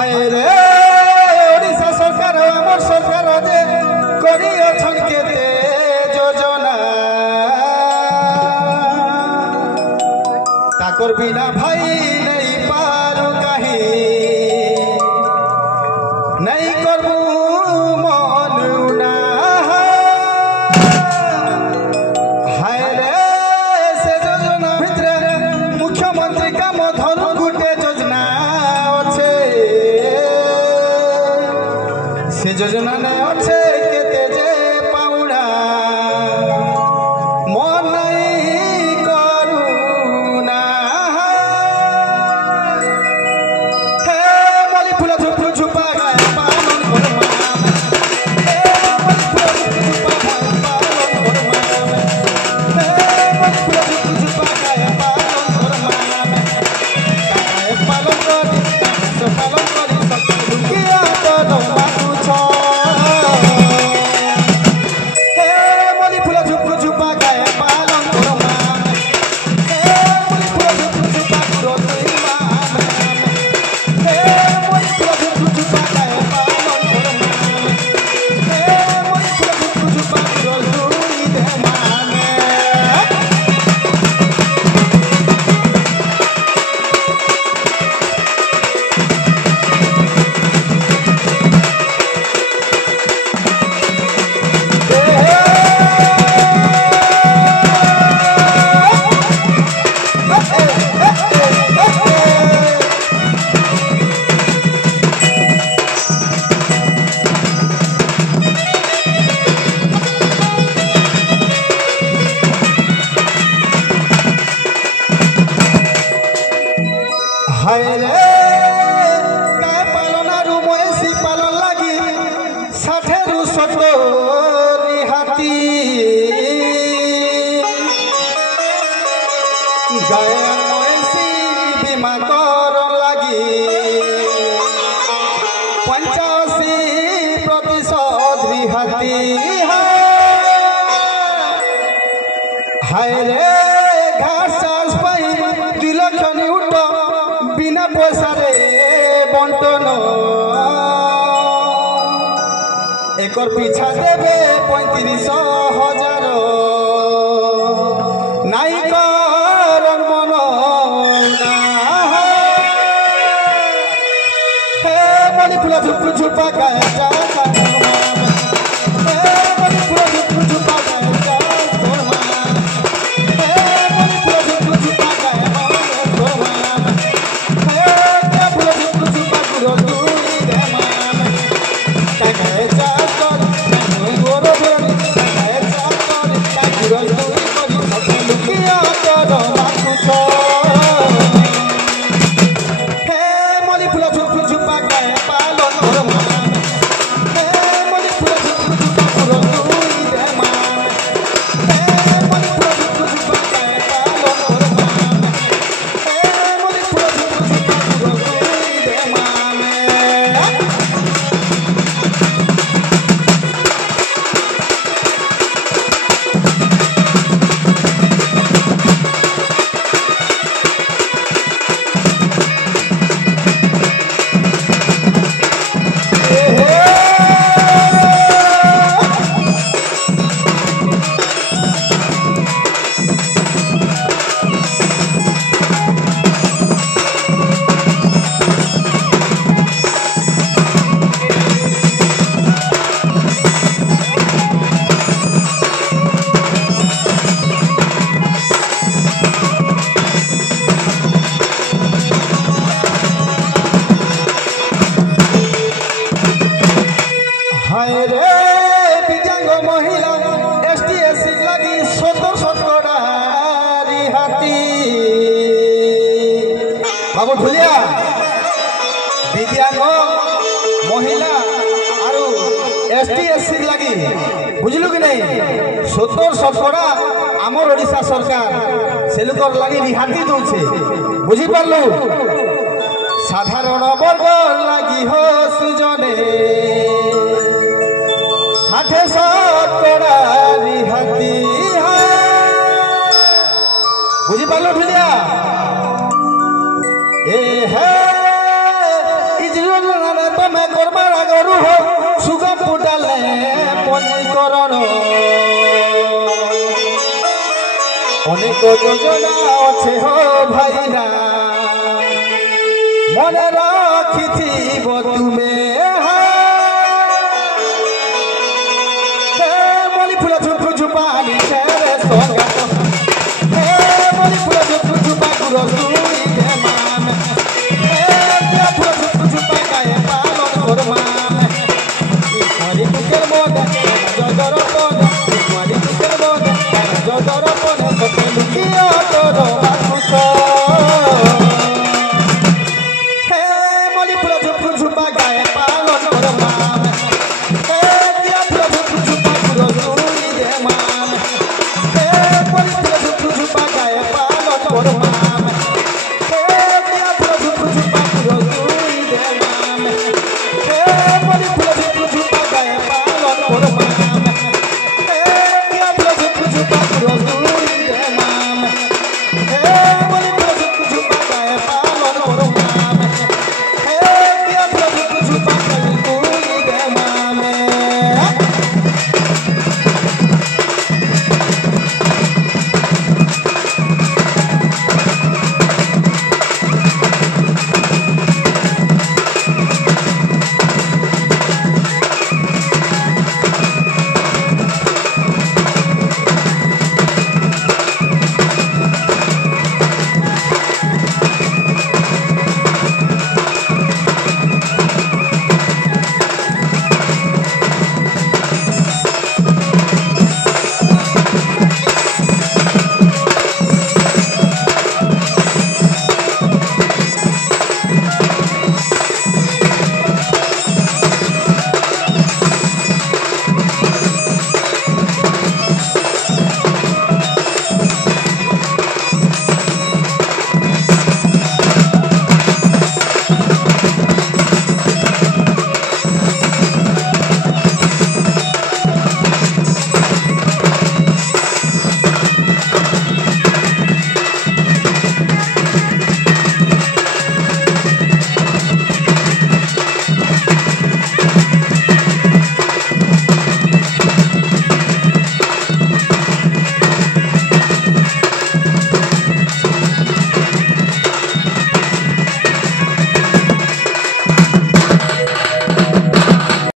हाय रे ओडिशा सरकार आमर सरकार जे करी अछन केते योजना ताकर बिना भाई नहीं पारू कहीं नहीं करू मनुना हाय रे से योजना भितर मुख्यमंत्री का मधनु गुटे योजना अच्छे से योजना नहीं अच्छे केते जे पाउडा मन नहीं करूना हे मली फूल झुप झुपा गाय पालन करमा हे मली फूल झुपा गाय पालन करमा हे मली फूल झुपा गाय पालन करमा गाय पालन करी सब दुनिया तो मानु छ हे मली फूल झुपा गाय पालन करमा हे मली फूल झुपा गुरु मान हे मली फूल झुपा गाय पालन करमा हे मली फूल झुपा गुरु दे मान हाय रे गाय पालन आरु महेशी पालन लागी 60 रु 70 रिहाती गाय महेशी बीमा करन लागी 85% रिहाती हाय रे घास चाष पाई 2 लाख निउट बिना पैसा रे बंटन एकर पीछा देवे 35,000 नाई करन मन हे मली फूल झुपा गाय हे मली फूल झुपा गाय हाय रे दिव्यांग महिला एसटी एससी लगी 70% रिहाती बाबू भूलिया दिव्यांग महिला आरु एसटी एससी लगी बुझलु कि नहीं 70% आमर ओडिशा सरकार से लोकर लगी रिहाती दउछे बुझी पारलु साधारण वर्ग लगी हो सुजने 60% रिहाती बुझी पारलु ढुलिया ए है इजराइल তুমি করবার আগরু হো সুগম ফুটালে পঞ্জীকরণ অনেক যোজনা আছে হো ভাইরা মনে রাখিথিব তুমি